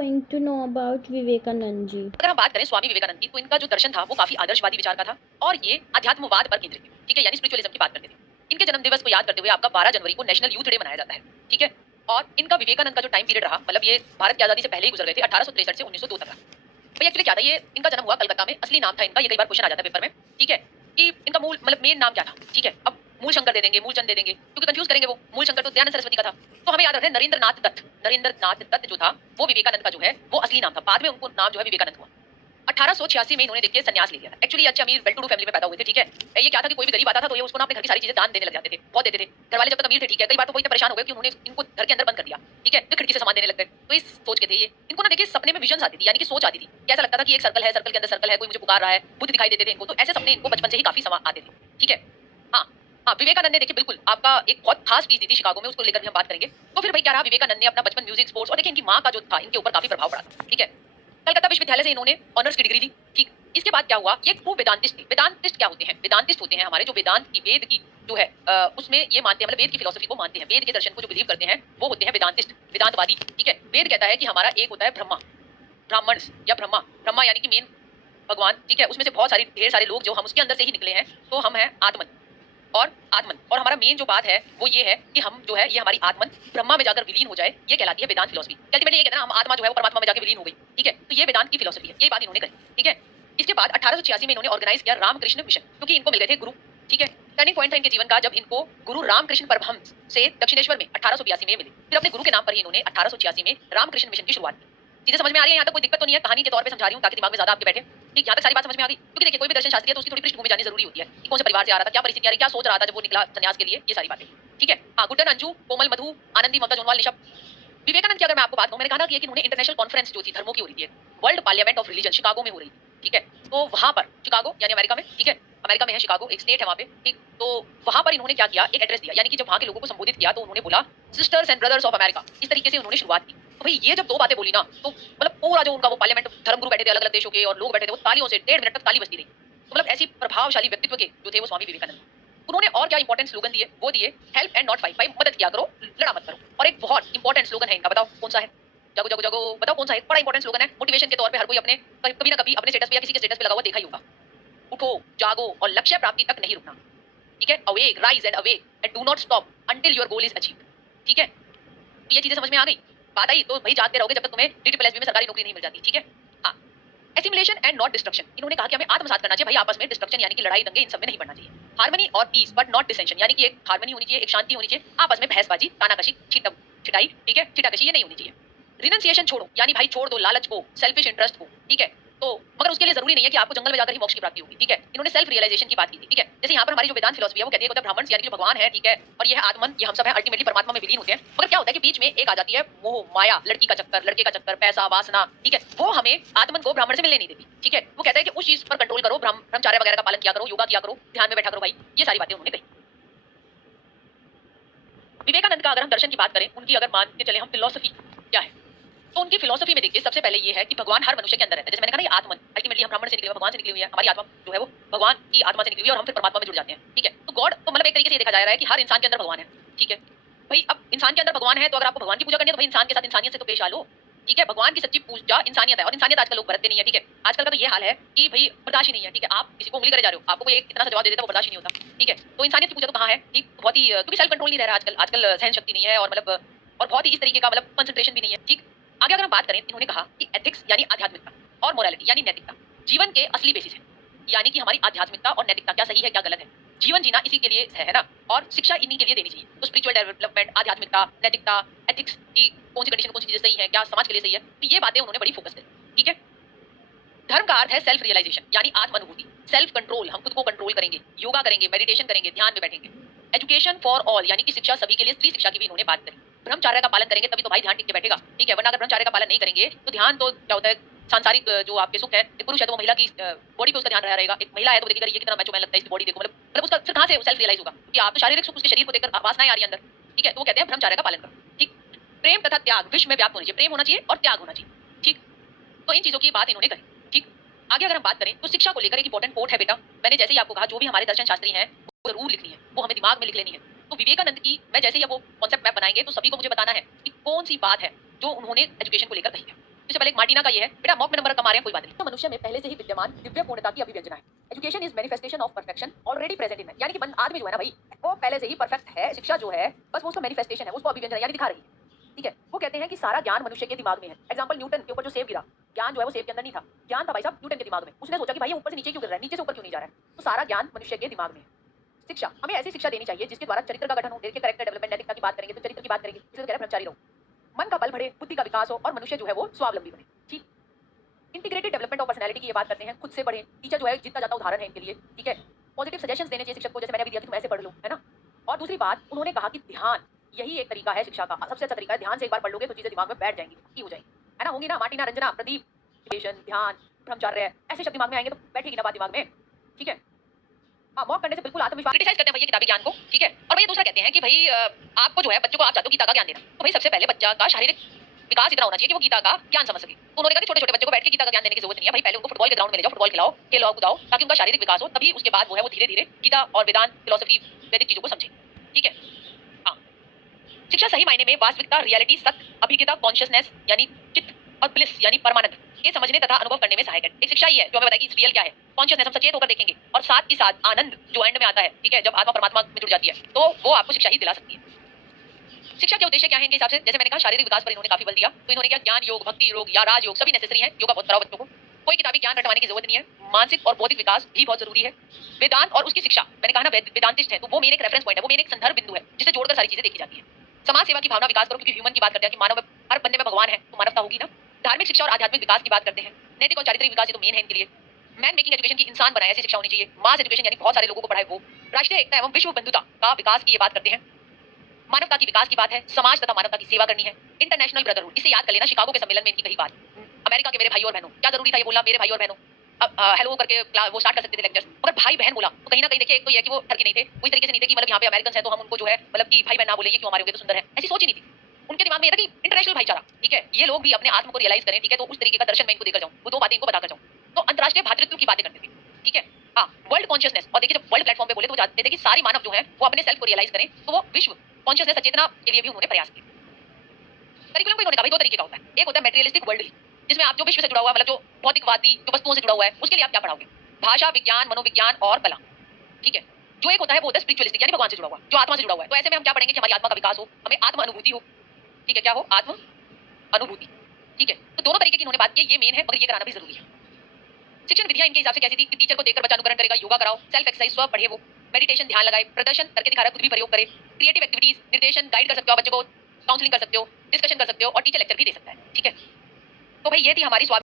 going to know about Vivekanand ji. अगर हम बात करें स्वामी विवेकानंद की, तो इनका जो दर्शन था वो काफी आदर्शवादी विचार का था और ये अध्यात्मवाद पर केंद्रित थे, ठीक है, यानी स्पिरिचुअलिज्म की बात करते थे। इनके जन्म दिवस को याद करते हुए आपका 12 जनवरी को नेशनल यूथ डे मनाया जाता है, ठीक है। और इनका विवेकानंद का जो टाइम पीरियड रहा, मतलब ये भारत की आजादी से पहले ही गुजर गए थे, 1863 से 1902 तक रहा। भाई एक्चुअली क्या था, ये इनका जन्म हुआ कलकत्ता में, असली नाम था इनका, ये कई बार क्वेश्चन आ जाता है पेपर में, ठीक है, कि इनका मूल मतलब मेन नाम क्या था, ठीक है। अब मूल शंकर दे देंगे, मूल चंद दे देंगे, क्योंकि कंफ्यूज करेंगे वो। मूल शंकर तो दयानंद सरस्वती का था, तो हमें याद रखना नरेंद्रनाथ दत्त। नरेंद्रनाथ दत्त जो था वो विवेकानंद का जो है वो असली नाम था, बाद में उनको नाम जो है विवेकानंद हुआ। 1886 में इन्होंने देखिए संन्यास ले लिया था। एक्चुअली अच्छे अमीर वेल टू डू फैमिली में पैदा हुए थे, ठीक है। ये क्या था कि कोई भी गरीब आता था तो ये उसको ना अपने घर की सारी चीजें दान देने लग जाते थे, बहुत देते थे। घर वाले जब तक अमीर थे, ठीक है, कई बार तो वो इतने परेशान हो गए कि उन्होंने इनको घर के अंदर बंद कर दिया, ठीक है, तो खिड़की से सामान देने लग गए। तो इस सोच के थे ये, इनको ना देखिए सपने में विजन्स आती थी, यानी कि सोच आती थी। कैसा लगता था कि एक सर्कल है, सर्कल के अंदर सर्कल है, कोई मुझे पुकार रहा है, बुद्ध दिखाई देते थे इनको। तो ऐसे सपने इनको बचपन से ही काफी समा आते थे, ठीक है। हाँ हाँ, विवेकानंद ने देखिए बिल्कुल आपका एक बहुत खास स्पीच दी थी शिकागो में, उसको लेकर भी हम बात करेंगे। तो फिर भाई क्या रहा, विवेकानंद ने अपना बचपन म्यूजिक, स्पोर्ट्स और देखिए इनकी माँ का जो था इनके ऊपर काफी प्रभाव पड़ा था, ठीक है। कलकत्ता विश्वविद्यालय से इन्होंने ऑनर्स की डिग्री ली, ठीक। इसके बाद क्या हुआ, ये खूब वेदांतिस्ट थे। वेदांतिस्ट क्या होते हैं, वेदांतिस्ट होते हैं हमारे जो वेदांत की, वेद की जो है उसमें ये मानते हैं, मतलब वेद की फिलोसफी को मानते हैं, वेद के दर्शन को जो बिलीव करते हैं वो होते हैं वेदांतिस्ट, वेदांतवादी, ठीक है। वेद कहता है कि हमारा एक होता है ब्रह्मा, ब्राह्मण या ब्रह्मा, ब्रह्मा यानी कि मेन भगवान, ठीक है। उसमें से बहुत सारी ढेर सारे लोग जो हम उसके अंदर से ही निकले हैं, तो हम हैं आत्मन और हमारा मेन जो बात है वो ये है कि हम जो है ये हमारी आत्मन ब्रह्मा में जाकर विलीन हो जाए, ये कहलाती है वेदांत फिलोसफी। अल्टीमेटली ये कहते हैं ना, हम आत्मा जो है वो परमात्मा में जाकर विलीन हो गई, ठीक है। तो ये वेदांत की फिलोसफी है, ये बात इन्होंने कही, ठीक है। इसके बाद 1886 में इन्होंने ऑर्गेनाइज किया रामकृष्ण मिशन, क्योंकि इनको मिल गए थे गुरु, ठीक है। टर्निंग पॉइंट था इनके जीवन का जब इनको गुरु रामकृष्ण परमहंस से दक्षिणेश्वर में 1882 में मिले। फिर अपने गुरु के नाम पर ही इन्होंने 1886 में रामकृष्ण मिशन की शुरुआत की। चीजें समझ में आ रही है, यहाँ तक कोई दिक्कत तो नहीं है, कहानी के तौर पे समझा रही हूँ ताकि दिमाग में ज्यादा आपके बैठे, ठीक। यहाँ तक सारी बात समझ में आ गई, क्योंकि देखिए कोई भी दर्शन शास्त्री है तो उसकी थोड़ी पृष्ठभूमि जाननी जरूरी होती है कि कौन से परिवार से आ रहा था, क्या परिस्थिति आ रही, क्या सोच रहा था जब वो निकला संन्यास के लिए, ये सारी बातें, ठीक है। हाँ, गुड्डन, अंजू, कोमल, मधु, आनंदी, ममता, जोनवाल, निशब। विवेकानंद की अगर मैं आपको बात कहूँ, मैंने कहा ना कि इन्होंने इंटरनेशनल कॉन्फ्रेंस जो थी धर्मों की हो रही थी, world parliament of religion Chicago में हो रही थी, ठीक है। तो वहां पर शिकागो यानी अमेरिका में, ठीक है, अमेरिका में है शिकागो, एक स्टेट है वहां पे, ठीक। तो वहां पर इन्होंने क्या किया, एक एड्रेस दिया, यानी कि जब वहां के लोगों को संबोधित किया तो उन्होंने बोला sisters and brothers of America, इस तरीके से उन्होंने शुरुआत की। तो भाई ये जब दो बातें बोली ना, तो मतलब पूरा जो उनका वो पार्लियामेंट, धर्मगुरु बैठे थे अलग अलग देशों के और लोग बैठे थे, वो तालियों से 1.5 मिनट तक ताली बजती रही। तो मतलब ऐसी प्रभावशाली व्यक्तित्व के जो थे वो स्वामी विवेकानंद। उन्होंने और क्या इंपॉर्टेंट स्लोगन दिए, वो दिए हेल्प एंड नॉट फाइट, भाई मदद किया करो, लड़ा मत करो। और एक बहुत इंपॉर्टेंट स्लोगन है इनका, बताओ कौन सा है, जगो जगो जगो, बताओ कौन सा है, बड़ा इंपॉर्टेंट स्लोगन है। मोटिवेशन के तौर पे हर कोई अपने कभी ना कभी अपने स्टेटस पे या किसी के स्टेटस पे लगा हुआ देखा ही होगा, उठो जागो और लक्ष्य प्राप्ति तक नहीं रुकना, ठीक है। Awake, rise and awake and do not stop until your goal is achieved, ठीक है। तो ये चीजें समझ में आ गई, बात आई। तो भाई जागते रहोगे जब तक तुम्हें DSSB में सरकारी नौकरी नहीं मिल जाती, ठीक है। हाँ, एसिमुलेशन एंड नॉट डिस्ट्रक्शन, इन्होंने कहा कि हमें आत्मसात करना चाहिए भाई, आपस में डिस्ट्रक्शन यानी कि लड़ाई दंगे इन सब में नहीं पड़ना चाहिए। हार्मनी और पीस बट नॉट डिसेंशन, यानी कि एक हार्मनी होनी चाहिए, एक शांति होनी चाहिए, आपस में बहसबाजी, तानाकशी, छिटाई, ठीक है, छिटाकशी ये नहीं होनी चाहिए। रिनंसिएशन छोड़ो, यानी भाई छोड़ दो लालच को, सेल्फिश इंटरेस्ट को, ठीक है। तो मगर उसके लिए जरूरी नहीं है कि आपको जंगल में जाकर ही मोक्ष की प्राप्ति होगी, ठीक है। इन्होंने सेल्फ रियलाइजेशन की बात की थी, ठीक है। जैसे यहाँ पर हमारी जो वेदांत फिलोसफी है वो कहती है ब्राह्मण यानी कि जो भगवान है, ठीक है, और ये है आत्मन, ये हम सब है, अल्टीमेटली परमात्मा में विलीन होते हैं। मगर क्या होता है कि बीच में एक आ जाती है मोह माया, लड़की का चक्कर, लड़के का चक्कर, पैसा, वासना, ठीक है, वो हमें आत्मन को ब्राह्मण से मिलने नहीं देती, ठीक है। वो कहता है कि उस चीज पर कंट्रोल करो, ब्रह्मचार्य वगैरह का पालन किया करो, योगा किया करो, ध्यान में बैठा करो, भाई ये सारी बातें उन्होंने कही। विवेकानंद का अगर हम दर्शन की बात करें, उनकी अगर मान के चले हम फिलोसफी क्या है, तो उनकी फिलोसफी में देखिए सबसे पहले ये है कि भगवान हर मनुष्य के अंदर रहता है। जैसे मैंने कहा ना, ये आत्मन, अल्टीमेटली हम ब्राह्मण से निकले हुए, भगवान से निकली हुई है, हमारी आत्मा जो है वो भगवान की आत्मा से निकली हुई है और हम फिर परमात्मा में जुड़ जाते हैं, ठीक है। तो गॉड तो मतलब एक तरीके से ये देखा जा रहा है कि हर इंसान के अंदर भगवान है, ठीक है। भाई अब इंसान के अंदर भगवान है तो अगर आपको भगवान की पूजा करनी है तो भाई इंसान के साथ इंसानियत से तो पेश आ लो, ठीक है। भगवान की सच्ची पूजा इंसानियत है और इंसानियत आजकल लोग बरतते नहीं है, ठीक है। आजकल का तो ये हाल है कि भाई बर्दाश्त ही नहीं है, ठीक है। आप किसी को उंगली करे जा रहे हो, आपको कोई एक इतना सा जवाब दे देता है वो बर्दाश्त ही नहीं होता, ठीक है। तो इंसानियत की पूजा तो कहाँ है, ठीक, बहुत ही, क्योंकि सेल्फ कंट्रोल नहीं रह रहा आजकल, आजकल सहन शक्ति नहीं है और मतलब और बहुत ही इस तरीके का मतलब कंसंट्रेशन भी नहीं है, ठीक। आगे अगर हम बात करें, इन्होंने कहा कि एथिक्स यानी आध्यात्मिकता और मोरालिटी यानी नैतिकता जीवन के असली बेसिस है, यानी कि हमारी आध्यात्मिकता और नैतिकता क्या सही है क्या गलत है, जीवन जीना इसी के लिए है ना, और शिक्षा इन्हीं के लिए देनी चाहिए। तो स्पिरिचुअल डेवलपमेंट, आध्यात्मिकता, नैतिकता, एथिक्स की कौन सी कंडीशन, कौन सी चीजें सही है, क्या समाज के लिए सही है, तो ये बातें उन्होंने बड़ी फोकस करी, ठीक है। धर्म का अर्थ है सेल्फ रियलाइजेशन यानी आत्म अनुभूति, सेल्फ कंट्रोल, हम खुद को कंट्रोल करेंगे, योगा करेंगे, मेडिटेशन करेंगे, ध्यान में बैठेंगे। एजुकेशन फॉर ऑल यानी कि शिक्षा सभी के लिए, स्त्री शिक्षा की भी इन्होंने बात करी। ब्रह्मचार्य का पालन करेंगे तभी तो भाई ध्यान टिक के बैठेगा, ठीक है, वरना अगर ब्रह्मचार्य का पालन नहीं करेंगे तो ध्यान तो क्या होता है, सांसारिक जो आपके सुख है, एक पुरुष है तो वो महिला की बॉडी पे उसका ध्यान रहा रहेगा, एक महिला है तो देखिए ये कितना मैचो मैन लगता है, इसकी बॉडी देखो, मतलब उसका फिर कहाँ से सेल्फ रियलाइज होगा, क्योंकि आप तो शारीरिक सुख उसके शरीर को देखकर वासनाएं आ रही है अंदर, ठीक है। तो वो कहते हैं ब्रह्मचार्य का पालन करो, ठीक। प्रेम तथा त्याग विश्व में व्याप्त होना चाहिए, प्रेम होना चाहिए और त्याग होना चाहिए, ठीक। तो इन चीजों की बात इन्होंने करी, ठीक। आगे अगर हम बात करें तो शिक्षा को लेकर एक इंपॉर्टेंट कोट है बेटा, मैंने जैसे ही आपको कहा जो भी हमारे दर्शन शास्त्री हैं वो जरूर लिखनी है, वो हमें दिमाग में लिख लेनी है। तो विवेकानंद की मैं जैसे ही वो कॉन्सेप्ट मैप बनाएंगे तो सभी को मुझे बताना है कि कौन सी बात है जो उन्होंने एजुकेशन को लेकर कही है। जैसे मार्टिना का ये है, बेटा मॉक में नंबर कम आ रहे हैं कोई बात नहीं। तो मनुष्य में पहले से ही विद्यमान दिव्य पूर्णता की अभिव्यंजना है। Education is manifestation of perfection already present in man, यानी कि आदमी जो है ना भाई, वो पहले से ही परफेक्ट है। शिक्षा जो है बस वो उसका मैनिफेस्टेशन है, उसको अभिव्यंजना यानी दिखा रही है। ठीक है, वो कहते हैं कि सारा ज्ञान मनुष्य के दिमाग में है। एग्जांपल न्यूटन के ऊपर जो सेब गिरा, ज्ञान जो है वो सेब के अंदर नहीं था, ज्ञान था भाई साहब न्यूटन के दिमाग में। उसने सोचा कि भाई ये ऊपर से नीचे क्यों गिर रहा है, नीचे से ऊपर क्यों नहीं जा रहा है। तो सारा ज्ञान मनुष्य के दिमाग में है। शिक्षा, हमें ऐसी शिक्षा देनी चाहिए जिसके द्वारा चरित्र का गठन हो। देखिए कैरेक्टर डेवलपमेंट, नैतिकता की बात करेंगे तो चरित्र की बात करेंगे, इसलिए तो कह रहे हैं ब्रह्मचारी रहो। मन का बल बढ़े, बुद्धि का विकास हो और मनुष्य जो है वो स्वावलंबी बने। ठीक, इंटीग्रेटेड डेवलपमेंट ऑफ पर्सनैलिटी की ये बात करते हैं, खुद से बढ़े। टीचर जो है जितना ज्यादा उदाहरण है इनके लिए। ठीक है, पॉजिटिव सजेशंस देने चाहिए शिक्षक को, जैसे मैंने अभी दिया कि तुम ऐसे पढ़ लो, है ना। और दूसरी बात उन्होंने कहा कि ध्यान, यही एक तरीका है शिक्षा का, सबसे अच्छा तरीका है। ध्यान से एक बार पढ़ लोगे तो चीजें दिमाग में बैठ जाएंगी, पक्की हो जाएंगी, है ना। होंगी ना मार्टिना, रंजना, प्रदीप, ध्यान, ब्रह्मचर्य, ऐसे शब्द दिमाग में आएंगे तो बैठेगी ना बात दिमाग में। ठीक है, हाँ, मॉक करने से बिल्कुल आत्मविश्वास क्रिटिसाइज करते हैं भैया किताबी ज्ञान को। ठीक है, और भैया दूसरा कहते हैं कि भाई आपको जो है बच्चों को आप चाहते हो गीता का ज्ञान देना, तो भाई सबसे पहले बच्चा का शारीरिक विकास इतना होना चाहिए कि वो गीता का ज्ञान समझ सके। तो उन्होंने कहा कि छोटे छोटे बच्चों को बैठ के गीता का ज्ञान देने की जरूरत नहीं है भाई, पहले उनको फुटबॉल के ग्राउंड में ले जाओ, फुटबॉल खिलाओ, खेलाओ कूदाओ, ताकि उनका शारीरिक विकास हो, तभी उसके बाद वो है वो धीरे धीरे गीता और वेदांत, फिलोसफी, वैदिक चीजों को समझे। ठीक है, हाँ, शिक्षा सही मायने में वास्तविकता, रियलिटी, सत्य, अभिज्ञता, कॉन्शियसनेस यानी चित्त और ब्लिस यानी परमानंद ये समझने तथा अनुभव करने में सहायक है। एक शिक्षा ही है जो हमें बताएगी रियल क्या है, कॉन्शियसनेस हम सचेत होकर देखेंगे, और साथ ही साथ आनंद जो एंड में आता है। ठीक है, जब आत्मा परमात्मा में जुड़ जाती है तो वो आपको शिक्षा ही दिला सकती है। शिक्षा के उद्देश्य क्या है इनके हिसाब से, जैसे मैंने कहा शारीरिक विकास पर इन्होंने काफी बल दिया, तो इन्होंने क्या ज्ञान योग, भक्ति योग या राज योग सभी नेसेसरी है। योगा बहुत कराओ बच्चों को, कोई किताबी ज्ञान रटवाने की जरूरत नहीं है। मानसिक और बौद्धिक विकास भी बहुत जरूरी है। वेदांत और उसकी शिक्षा, मैंने कहा ना वेदांतिस्ट है, तो वो मेरे एक रेफरेंस पॉइंट है, वो मेरे एक संदर्भ बिंदु है जिसे जोड़कर सारी चीजें देखी जाती है। समाज सेवा की भावना विकास करो, क्योंकि ह्यूमन की बात करते हैं कि मानव हर बंदे में भगवान है, तो मानवता होगी ना। धार्मिक शिक्षा और आध्यात्मिक विकास की बात करते हैं, नैतिक और चारित्रिक विकास ये तो मेन है इनके लिए। मैन मेकिंग एजुकेशन की इंसान बनाए ऐसी शिक्षा होनी चाहिए। मास एजुकेशन यानी बहुत सारे लोगों को पढ़ाए वो। राष्ट्रीय एकता एवं विश्व बंधुता का विकास की ये बात करते हैं। मानवता की विकास की बात है, समाज तथा मानवता की सेवा करनी है। इंटरनेशनल ब्रदरहुड, इसे याद कर लेना, शिकागो के सम्मेलन में इनकी कही बात। अमेरिका के मेरे भाई और बहनों, क्या जरूरी था ये बोलना, मेरे भाई और बहनों। अब हेलो करके वो स्टार्ट कर सकते थे लेक्चर, मगर भाई बहन बोला तो कहीं ना कहीं देखिए, एक तो ये कि वो डर के नहीं थे, कोई तरीके से नहीं थे कि मतलब यहाँ पे अमेरिकन है तो हम उनको जो है मतलब कि भाई बहन ना बोले, ये क्यों हमारे हो गए तो सुंदर है, ऐसी सोच ही नहीं थी उनके दिमाग में। ये था कि इंटरनेशनल भाईचारा। ठीक है, ये लोग भी अपने आत्म को रियलाइज करें। ठीक है, तो उस तरीके का दर्शन मैं इनको देकर जाऊँ, वो दो बातें इनको बताकर जाऊँ। तो अंतर्राष्ट्रीय भातृत्व की बातें करते थे। ठीक है, हाँ, वर्ल्ड कॉन्शियसनेस, और देखिए जब वर्ल्ड प्लेटफॉर्म पे बोले तो वो चाहते थे कि सारे मानव जो है वो अपने सेल्फ को रियलाइज करें, तो वो विश्व कॉन्शियसनेस सचेतना के लिए भी उन्होंने प्रयास किया। करिकुलम को इन्होंने कहा भाई दो तरीके का होता है, एक होता है मेटेरियलिस्टिक वर्ल्डली, जिसमें आप जो विश्व से जुड़ा हुआ मतलब जो भौतिकवादी जो वस्तुओं से जुड़ा हुआ है उसके लिए आप क्या पढ़ाओगे, भाषा, विज्ञान, मनोविज्ञान और कला। ठीक है, जो एक होता है वो होता है स्पिरिचुअलिस्टिक यानी भगवान से जुड़ा हुआ, जो आत्मा से जुड़ा हुआ है। तो ऐसे में हम क्या पढ़ेंगे कि हमारी आत्मा का विकास हो, हमें आत्म अनुभूति हो। ठीक है, क्या हो, आत्म अनुभूति। ठीक है, तो दोनों तरीके की इन्होंने बात की, ये मेन है मगर ये कराना भी जरूरी है। शिक्षण विधियां इनके हिसाब से कैसी थी कि टीचर को देखकर बच्चा अनुकरण करेगा, योगा कराओ, सेल्फ एक्सरसाइज स्व पढ़े, वो मेडिटेशन ध्यान लगाए, प्रदर्शन करके दिखा रहा है खुद भी प्रयोग करे, क्रिएटिव एक्टिविटीज निर्देशन गाइड कर सकते हो बच्चों को, काउंसलिंग कर सकते हो, डिस्कशन कर सकते हो और टीचर लेक्चर भी दे सकता है। ठीक है, तो भाई ये थी हमारी